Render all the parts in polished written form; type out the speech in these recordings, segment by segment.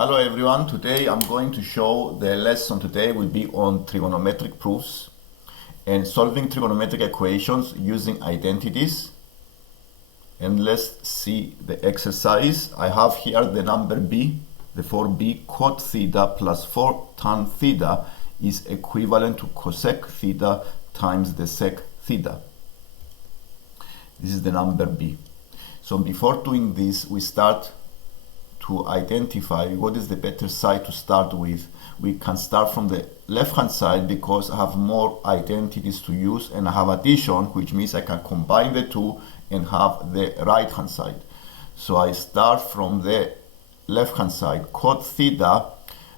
Hello everyone, today I'm going to show the lesson today will be on trigonometric proofs and solving trigonometric equations using identities. And let's see the exercise. I have here the number b, the 4b cot theta plus 4 tan theta is equivalent to cosec theta times the sec theta. This is the number b. So before doing this, we start to identify what is the better side to start with. We can start from the left hand side because I have more identities to use and I have addition, which means I can combine the two and have the right hand side. So I start from the left hand side. Cot theta,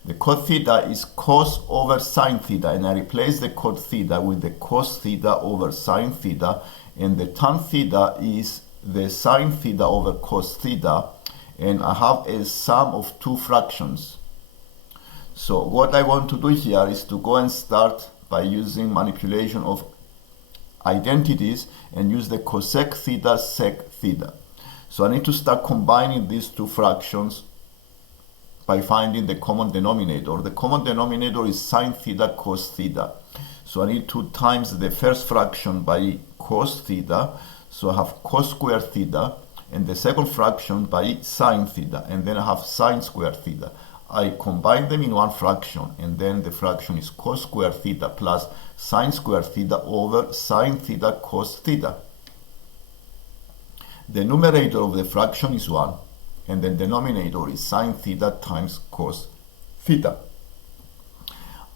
the cot theta is cos over sine theta, and I replace the cot theta with the cos theta over sine theta, and the tan theta is the sine theta over cos theta, and I have a sum of two fractions. So what I want to do here is to go and start by using manipulation of identities and use the cosec theta sec theta. So I need to start combining these two fractions by finding the common denominator. The common denominator is sine theta cos theta. So I need to times the first fraction by cos theta. So I have cos squared theta, and the second fraction by sine theta, and then I have sine squared theta. I combine them in one fraction, and then the fraction is cos squared theta plus sine squared theta over sine theta cos theta. The numerator of the fraction is 1, and the denominator is sine theta times cos theta.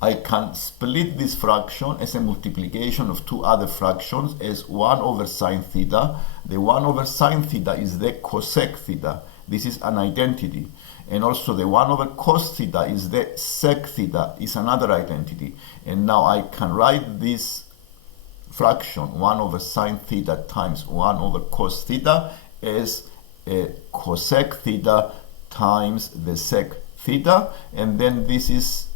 I can split this fraction as a multiplication of two other fractions as 1 over sine theta. The 1 over sine theta is the cosec theta. This is an identity. And also the 1 over cos theta is the sec theta, is another identity. And now I can write this fraction 1 over sine theta times 1 over cos theta as a cosec theta times the sec theta. And then this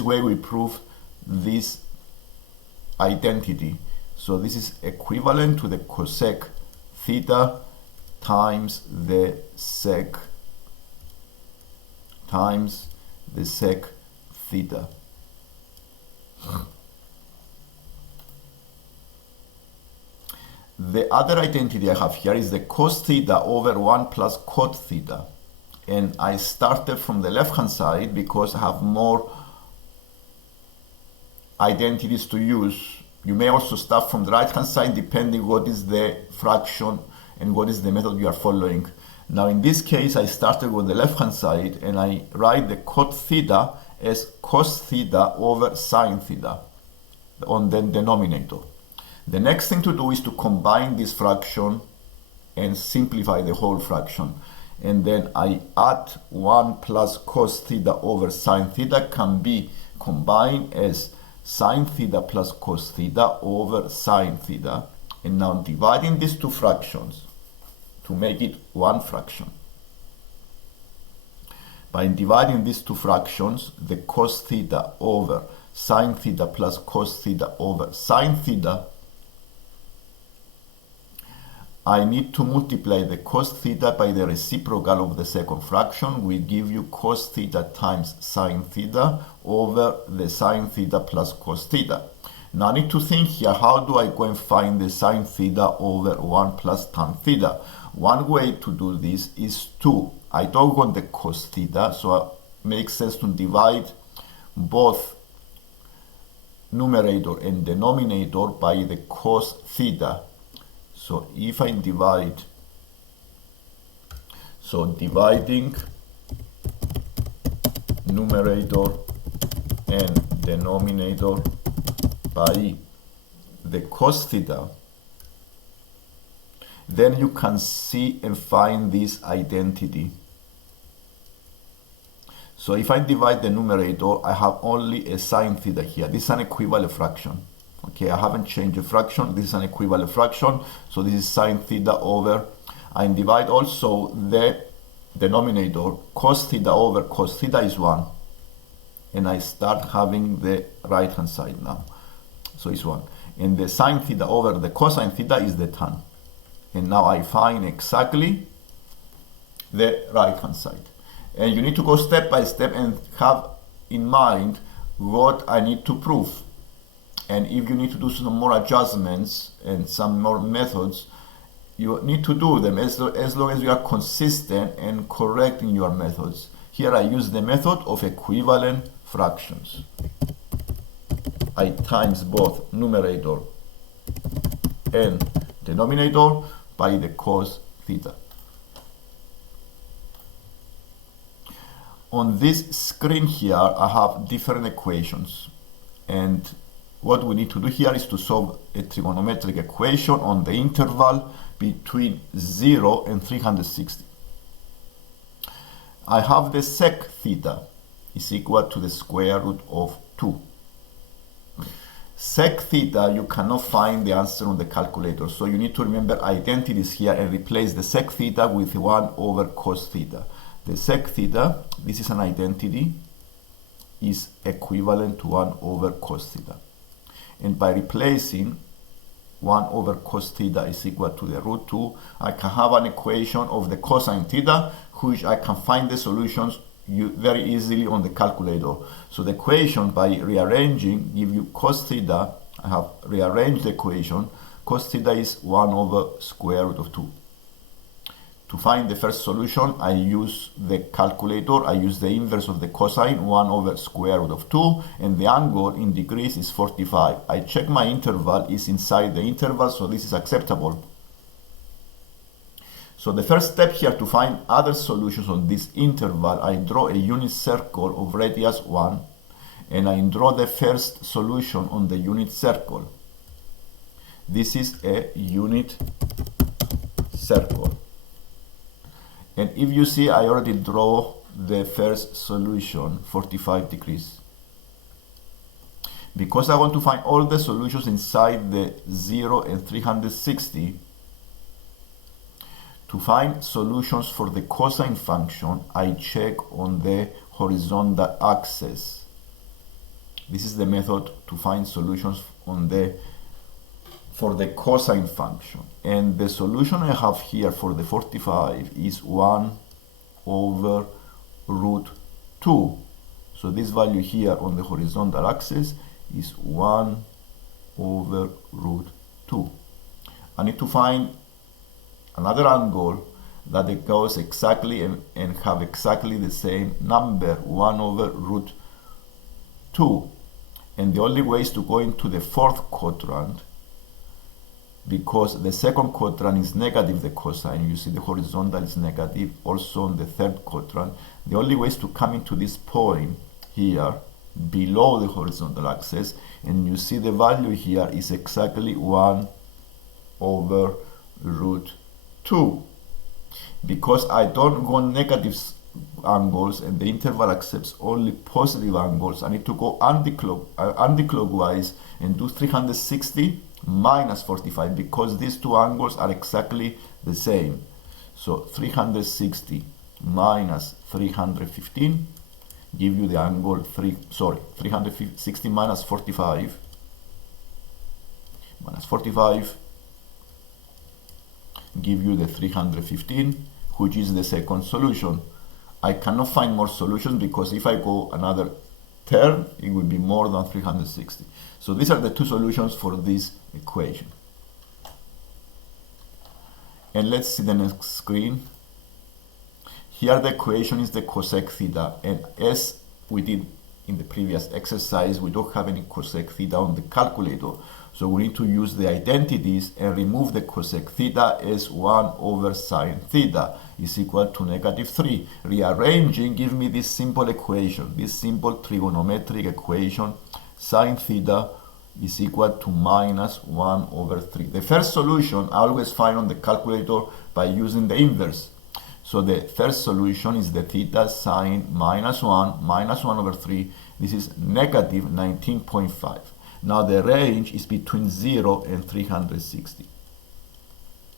way we prove this identity. So this is equivalent to the cosec theta times the sec theta. The other identity I have here is the cos theta over 1 plus cot theta. And I started from the left hand side because I have more identities to use. You may also start from the right hand side depending what is the fraction and what is the method you are following. Now in this case I started with the left hand side and I write the cot theta as cos theta over sine theta on the denominator. The next thing to do is to combine this fraction and simplify the whole fraction. And then I add 1 plus cos theta over sine theta can be combined as sine theta plus cos theta over sine theta. And now dividing these two fractions to make it one fraction. By dividing these two fractions, the cos theta over sine theta plus cos theta over sine theta, I need to multiply the cos theta by the reciprocal of the second fraction. We give you cos theta times sine theta over the sine theta plus cos theta. Now I need to think here, how do I go and find the sine theta over 1 plus tan theta? One way to do this is I don't want the cos theta, so it makes sense to divide both numerator and denominator by the cos theta. So if I divide, dividing numerator and denominator by the cos theta, then you can see and find this identity. So if I divide the numerator, I have only a sine theta here. This is an equivalent fraction. Okay, I haven't changed the fraction. This is an equivalent fraction. So this is sine theta over. I divide also the denominator. Cos theta over cos theta is 1. And I start having the right hand side now. So it's 1. And the sine theta over the cosine theta is the tan. And now I find exactly the right hand side. And you need to go step by step and have in mind what I need to prove. And if you need to do some more adjustments and some more methods, you need to do them as long as you are consistent and correct in your methods. Here I use the method of equivalent fractions. I times both numerator and denominator by the cos theta. On this screen here, I have different equations, and what we need to do here is to solve a trigonometric equation on the interval between 0 and 360. I have the sec theta is equal to the square root of 2. Sec theta, you cannot find the answer on the calculator, so you need to remember identities here and replace the sec theta with 1 over cos theta. The sec theta, this is an identity, is equivalent to 1 over cos theta. And by replacing 1 over cos theta is equal to the root 2, I can have an equation of the cosine theta, which I can find the solutions very easily on the calculator. So the equation, by rearranging, give you cos theta. I have rearranged the equation. Cos theta is 1 over square root of 2. To find the first solution, I use the calculator. I use the inverse of the cosine, 1 over square root of 2, and the angle in degrees is 45. I check my interval is inside the interval, so this is acceptable. So the first step here, to find other solutions on this interval, I draw a unit circle of radius 1, and I draw the first solution on the unit circle. This is a unit circle. And if you see, I already draw the first solution, 45 degrees. Because I want to find all the solutions inside the 0 and 360, to find solutions for the cosine function, I check on the horizontal axis. This is the method to find solutions for the cosine function. And the solution I have here for the 45 is 1 over root 2. So this value here on the horizontal axis is 1 over root 2. I need to find another angle that it goes exactly and have exactly the same number, 1 over root 2. And the only way is to go into the fourth quadrant, because the second quadrant is negative, the cosine. You see the horizontal is negative, also on the third quadrant. The only way is to come into this point here, below the horizontal axis, and you see the value here is exactly 1 over root 2. Because I don't go negative angles and the interval accepts only positive angles, I need to go anti-clockwise and do 360 minus 45, because these two angles are exactly the same. So 360 minus 315 give you the angle 360 minus 45 give you the 315, which is the second solution. I cannot find more solutions, because if I go another term, it will be more than 360. So these are the two solutions for this equation. And let's see the next screen. Here the equation is the cosec theta, and as we did in the previous exercise, we don't have any cosec theta on the calculator, so we need to use the identities and remove the cosec theta as 1 over sine theta is equal to -3. Rearranging gives me this simple equation, this simple trigonometric equation. Sine theta is equal to -1 over 3. The first solution I always find on the calculator by using the inverse. So the first solution is the theta sine -1 over 3. This is negative 19.5. Now the range is between 0 and 360.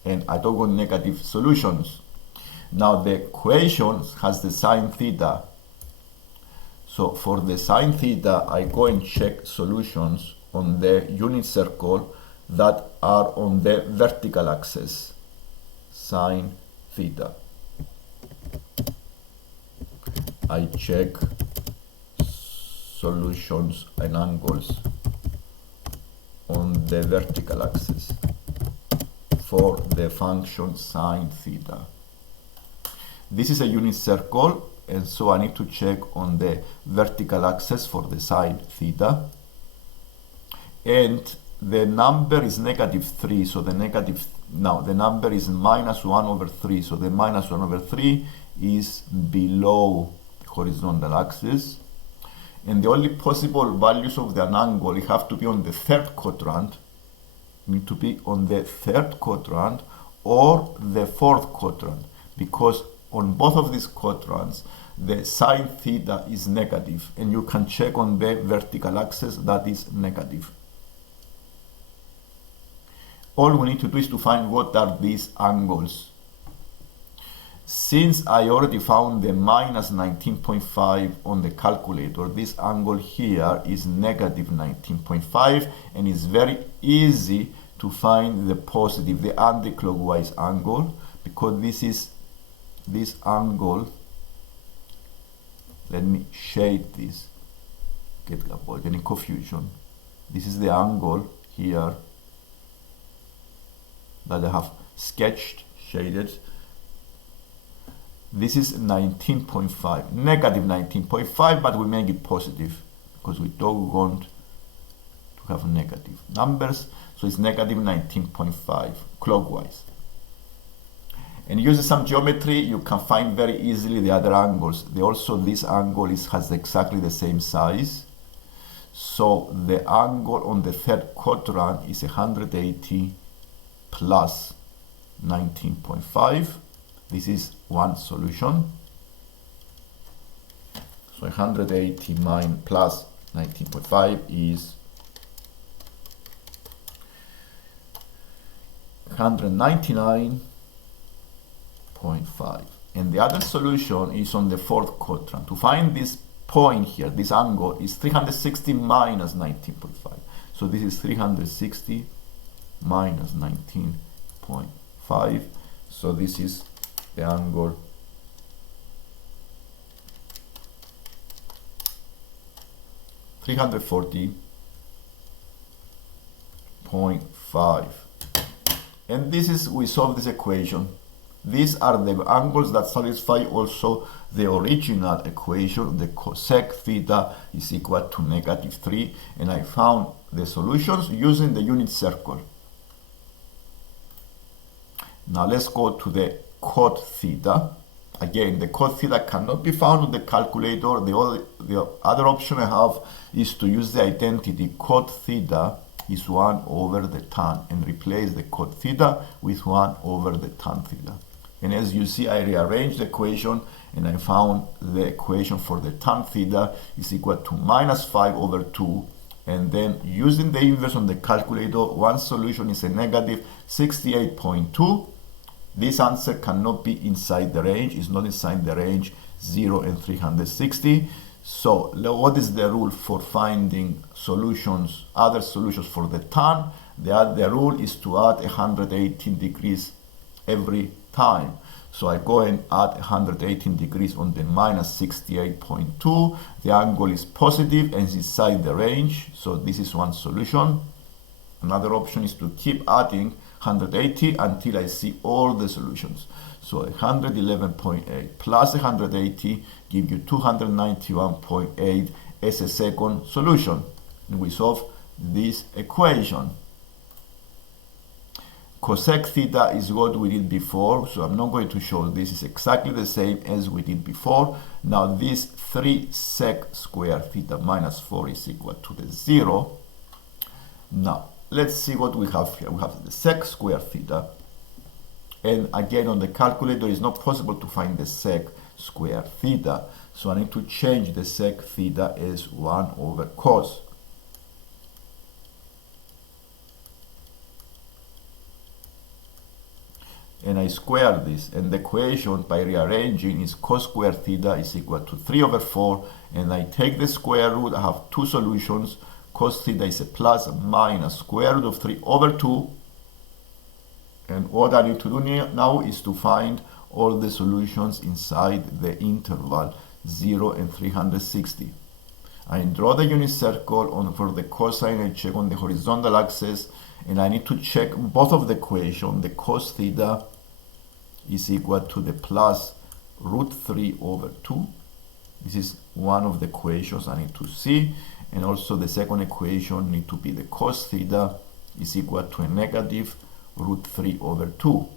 And I don't want negative solutions. Now the equation has the sine theta. So for the sine theta, I go and check solutions on the unit circle that are on the vertical axis. Sine theta. I check solutions and angles on the vertical axis for the function sine theta. This is a unit circle, and so I need to check on the vertical axis for the sine theta. And the number is -3, so the number is -1/3, so the -1/3 is below the horizontal axis. And the only possible values of the angle have to be on the third quadrant, need to be on the third quadrant or the fourth quadrant, because on both of these quadrants the sine theta is negative, and you can check on the vertical axis that is negative. All we need to do is to find what are these angles. Since I already found the -19.5 on the calculator, this angle here is -19.5, and it's very easy to find the positive, the anti-clockwise angle, because this is this angle. Let me shade this, avoid any confusion. This is the angle here that I have sketched, shaded. This is 19.5, -19.5, but we make it positive because we don't want to have negative numbers, so it's -19.5 clockwise. And using some geometry, you can find very easily the other angles. This angle has exactly the same size. So the angle on the third quadrant is 180 plus 19.5. This is one solution. So 180 plus 19.5 is 199.5. And the other solution is on the fourth quadrant. To find this point here, this angle is 360 minus 19.5. So this is 360 minus 19.5. So this is the angle (340.5). And this is, we solve this equation. These are the angles that satisfy also the original equation. The cosec theta is equal to -3, and I found the solutions using the unit circle. Now let's go to the cot theta. Again, the cot theta cannot be found on the calculator. The other option I have is to use the identity cot theta is 1 over the tan, and replace the cot theta with 1 over the tan theta. And as you see, I rearranged the equation, and I found the equation for the tan theta is equal to -5 over 2. And then using the inverse on the calculator, one solution is a -68.2. This answer cannot be inside the range, it's not inside the range 0 and 360. So what is the rule for finding solutions, other solutions for the tan? The rule is to add 118 degrees every time. So I go and add 118 degrees on the -68.2. The angle is positive and is inside the range. So this is one solution. Another option is to keep adding 180 until I see all the solutions. So 111.8 plus 180 give you 291.8 as a second solution. And we solve this equation. Cosec theta is what we did before, so I'm not going to show this. Is exactly the same as we did before. Now this 3 sec square theta minus 4 is equal to the 0. Now let's see what we have here. We have the sec square theta, and again on the calculator it's not possible to find the sec square theta, so I need to change the sec theta as 1 over cos. And I square this, and the equation by rearranging is cos square theta is equal to 3 over 4, and I take the square root. I have two solutions. Cos theta is a plus minus square root of 3 over 2, and what I need to do now is to find all the solutions inside the interval 0, and 360. I draw the unit circle for the cosine. I check on the horizontal axis, and I need to check both of the equations. The cos theta is equal to the plus root 3 over 2. This is one of the equations I need to see, and also the second equation need to be the cos theta is equal to a negative root 3 over 2.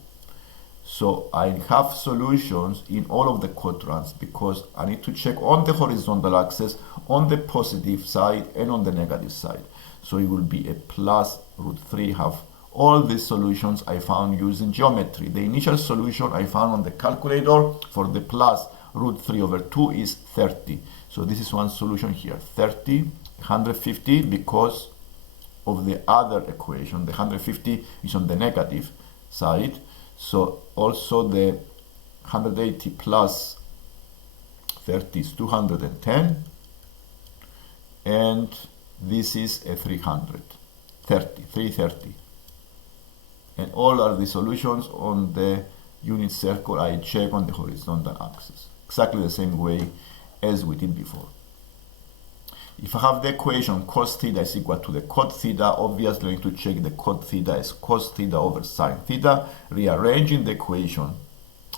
So I have solutions in all of the quadrants because I need to check on the horizontal axis, on the positive side and on the negative side. So it will be a plus root 3 have all these solutions I found using geometry. The initial solution I found on the calculator for the plus root 3 over 2 is 30. So this is one solution here, 30, 150 because of the other equation. The 150 is on the negative side. So also the 180 plus 30 is 210, and this is a 330. And all are the solutions on the unit circle I check on the horizontal axis. Exactly the same way as we did before. If I have the equation cos theta is equal to the cot theta, obviously I need to check the cot theta as cos theta over sine theta. Rearranging the equation,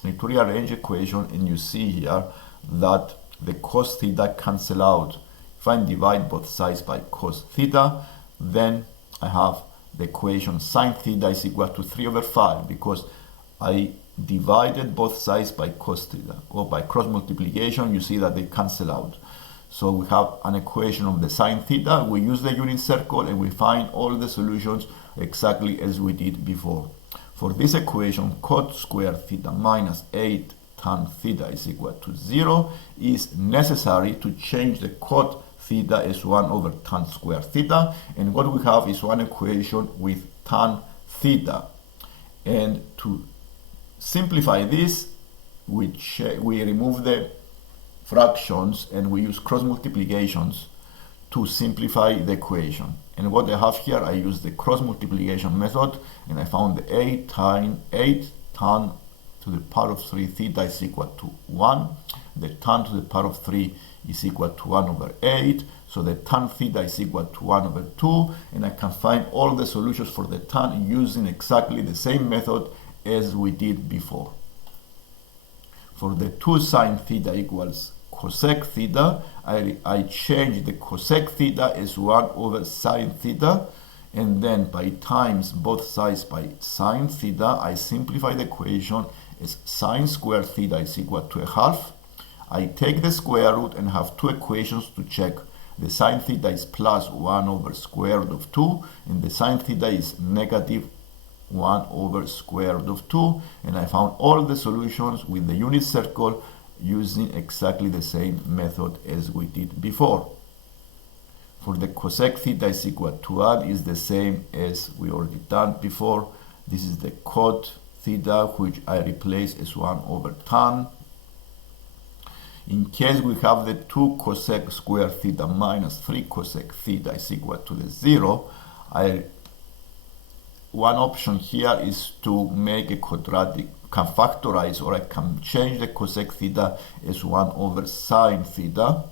I need to rearrange the equation, and you see here that the cos theta cancel out. If I divide both sides by cos theta, then I have the equation sine theta is equal to 3 over 5 because I divided both sides by cos theta, or by cross multiplication. You see that they cancel out. So we have an equation of the sine theta. We use the unit circle and we find all the solutions exactly as we did before. For this equation, cot squared theta minus 8 tan theta is equal to 0 is necessary to change the cot theta as 1 over tan squared theta. And what we have is one equation with tan theta. And to simplify this, we remove the fractions and we use cross multiplications to simplify the equation. And what I have here, I use the cross multiplication method, and I found the 8 tan to the power of 3 theta is equal to 1. The tan to the power of 3 is equal to 1 over 8. So the tan theta is equal to 1 over 2. And I can find all the solutions for the tan using exactly the same method as we did before. For the 2 sine theta equals cosec theta, I change the cosec theta as 1 over sine theta, and then by times both sides by sine theta, I simplify the equation as sine squared theta is equal to a half. I take the square root and have two equations to check. The sine theta is plus 1 over square root of 2, and the sine theta is negative 1 over square root of 2, and I found all the solutions with the unit circle using exactly the same method as we did before. For the cosec theta is equal to 1 is the same as we already done before. This is the cot theta, which I replace as 1 over tan. In case we have the 2 cosec squared theta minus 3 cosec theta is equal to the 0, one option here is to make a quadratic, can factorize, or I can change the cosec theta as 1 over sine theta.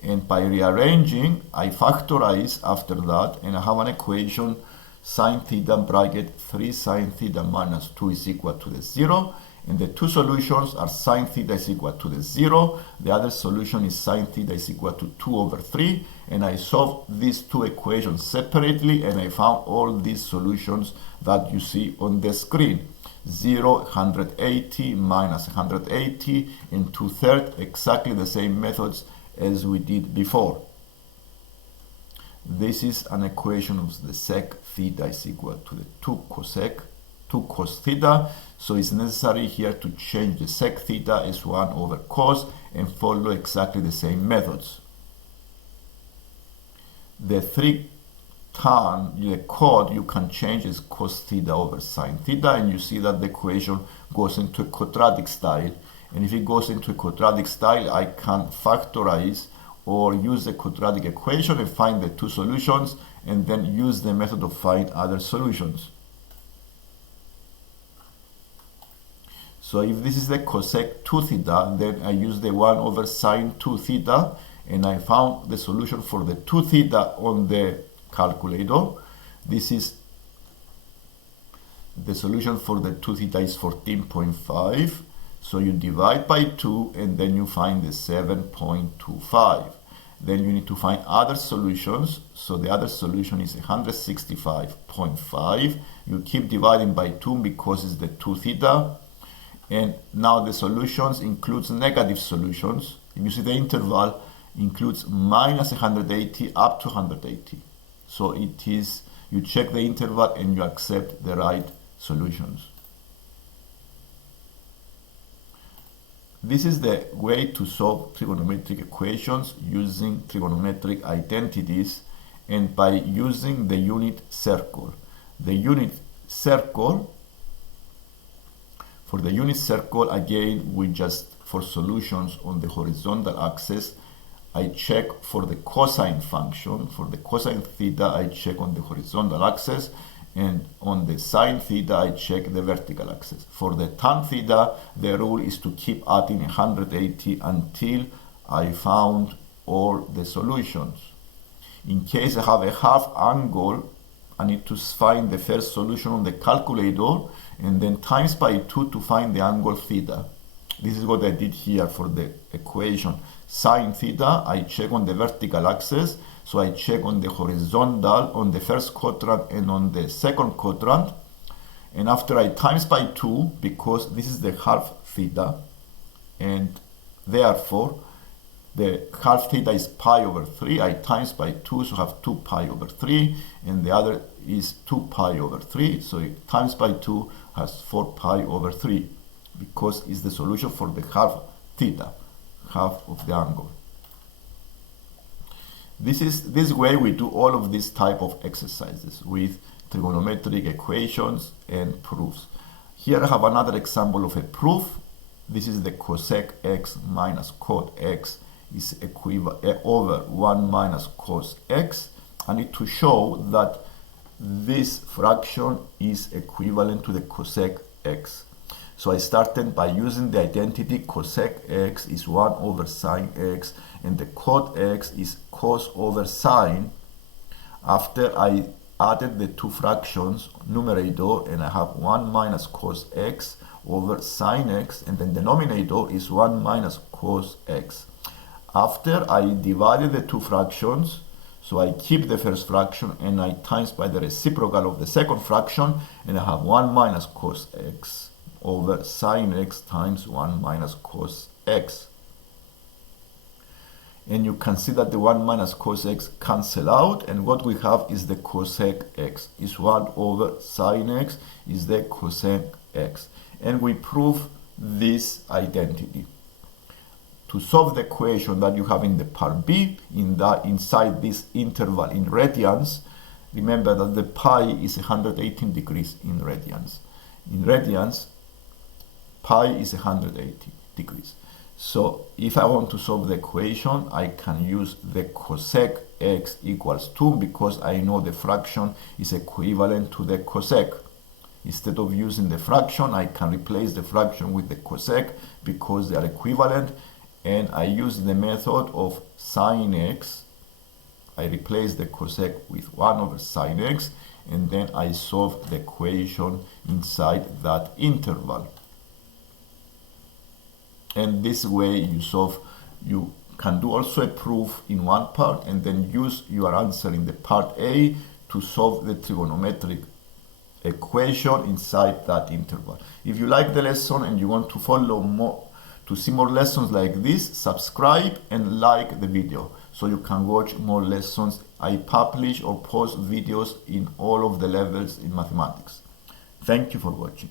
And by rearranging, I factorize after that, and I have an equation sine theta bracket 3 sine theta minus 2 is equal to the 0. And the two solutions are sine theta is equal to the 0. The other solution is sine theta is equal to 2 over 3. And I solved these two equations separately, and I found all these solutions that you see on the screen. 0, 180 minus 180 and 2/3, exactly the same methods as we did before. This is an equation of the sec theta is equal to the 2 cos theta. So it's necessary here to change the sec theta as 1 over cos and follow exactly the same methods. The 3 tan, the cot, you can change as cos theta over sine theta, and you see that the equation goes into a quadratic style. And if it goes into a quadratic style, I can factorize or use the quadratic equation and find the two solutions, and then use the method of find other solutions. So if this is the cosec 2 theta, then I use the 1 over sine 2 theta, and I found the solution for the 2 theta on the calculator. This is the solution for the 2 theta is 14.5. So you divide by 2 and then you find the 7.25. Then you need to find other solutions. So the other solution is 165.5. You keep dividing by 2 because it's the 2 theta. And now the solutions includes negative solutions. If you see the interval includes minus 180 up to 180. So it is, you check the interval and you accept the right solutions. This is the way to solve trigonometric equations using trigonometric identities and by using the unit circle. The unit circle, for the unit circle, again, we just, for solutions on the horizontal axis, I check for the cosine function. For the cosine theta, I check on the horizontal axis, and on the sine theta, I check the vertical axis. For the tan theta, the rule is to keep adding 180 until I found all the solutions. In case I have a half angle, I need to find the first solution on the calculator and then times by 2 to find the angle theta. This is what I did here for the equation. Sine theta, I check on the vertical axis. So I check on the horizontal, on the first quadrant and on the second quadrant. And after I times by 2, because this is the half theta, and therefore the half theta is pi over 3, I times by 2, so I have 2 pi over 3, and the other is 2 pi over 3, so it times by 2 has 4 pi over 3, because it's the solution for the half theta, half of the angle. This way we do all of these type of exercises with trigonometric equations and proofs. Here I have another example of a proof. This is the cosec x minus cot x is equivalent over 1 minus cos x. I need to show that this fraction is equivalent to the cosec x. So I started by using the identity cosec x is 1 over sine x and the cot x is cos over sine. After I added the two fractions numerator and I have 1 minus cos x over sine x and the denominator is 1 minus cos x. After I divided the two fractions, so I keep the first fraction and I times by the reciprocal of the second fraction and I have 1 minus cos x over sine x times 1 minus cos x. And you can see that the 1 minus cos x cancel out, and what we have is the cosec x is 1 over sine x is the cosec x, and we prove this identity. To solve the equation that you have in the part B, inside this interval in radians, remember that the pi is 118 degrees in radians. In radians, pi is 180 degrees. So if I want to solve the equation, I can use the cosec x equals 2 because I know the fraction is equivalent to the cosec. Instead of using the fraction, I can replace the fraction with the cosec because they are equivalent, and I use the method of sine x. I replace the cosec with 1 over sine x, and then I solve the equation inside that interval. And this way you solve, you can do also a proof in one part and then use your answer in the part A to solve the trigonometric equation inside that interval. If you like the lesson and you want to follow more, to see more lessons like this, subscribe and like the video so you can watch more lessons. I publish or post videos in all of the levels in mathematics. Thank you for watching.